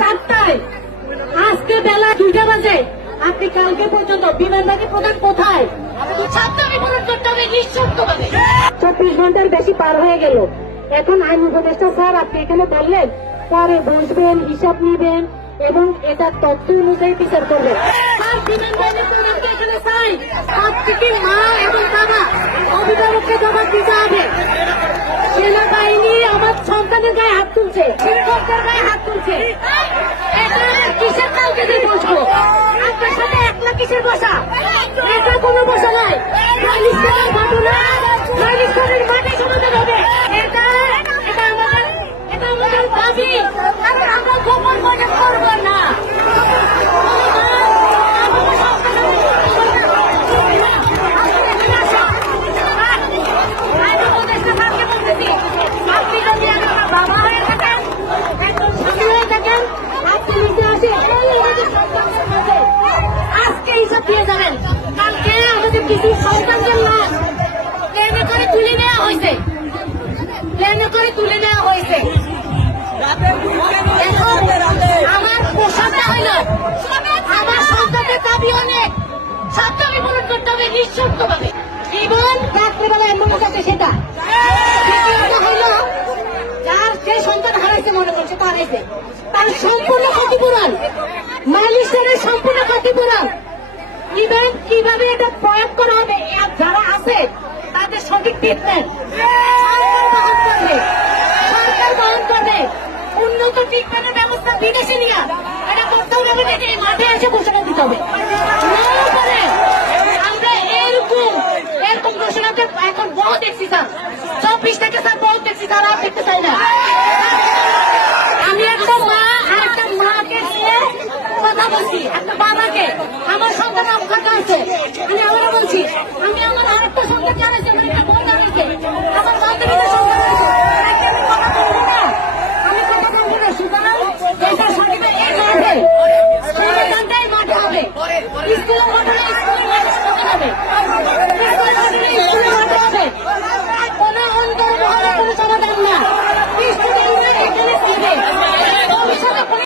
4টায়, আজকে বেলা 2টা বাজে, আপনি কালকে পর্যন্ত বিমানবাহী প্রধান কোথায়? ছাত্র বিপরীত করতে হবে নিঃশর্তভাবে। 24 ঘন্টার বেশি পার হয়ে গেল। এখন আইন উপদেষ্টা স্যার আপনি এখানে বললেন পরে বসবেন, হিসাব নিবেন এবং এটা তথ্য অনুযায়ী বিচার করবেন। আর বিমানবাহিনী প্রধানকে এখানে চাই, প্রত্যেকের মা এবং বাবা অভিভাবককে জবাব দিতে হবে। সেনাবাহিনী আমার সন্তানের গায়ে হাত তুলছে, শিক্ষকদের গায়ে হাত তুলছে। এটা কিসের কাউকে দিয়ে বসবো? আপনার সাথে একলা কিসের বসা? এটা কোনো বসা নয়। মালিশখানার ঘটনা মালিশখানার মাঠে সমাধান হবে। এটা আমাদের দাবি। আমরা গোপন মনে করবো না। আপনি যদি আমার বাবা হয়ে থাকেন, একজন স্বামী হয়ে থাকেন, আপনি নিতে আসে আজকে হিসাব দিয়ে যাবেন। কালকে আমাদের কিছু সন্তানদের লাশ প্লেনে করে তুলে নেওয়া হয়েছে, আমার পোশাকটা হইল আমার সন্তানের দাবি অনেক। ছাত্র বিপরীত করতে হবে নিঃশর্তভাবে। জীবন রাত্রিবেলা এমন আছে সেটা হইল যার যে সন্তান হারাইছে, মনে করছে হারাইছে, তার সম্পূর্ণ ক্ষতিপূরণ, মালিশের সম্পূর্ণ ক্ষতিপূরণ। কিভাবে এটা প্রয়োগ করা হবে, যারা আছে তাদের সঠিক ট্রিটমেন্ট সরকার বহন করবে। উন্নত ট্রিটমেন্টের ব্যবস্থা বিদেশে নিয়ে এটা করতে হবে। মাঠে এসে ঘোষণা দিতে হবে। আমরা এরকম ঘোষণাতে এখন বহু দেখছি স্যার, 24 থেকে স্যার বহু দেখছি স্যার, আর দেখতে চাই না। আমি একটা মাকে নিয়ে কথা বলছি, একটা বাবাকে, আমার সন্তান অক্ষত আছে, আমি আবারও বলছি, আমি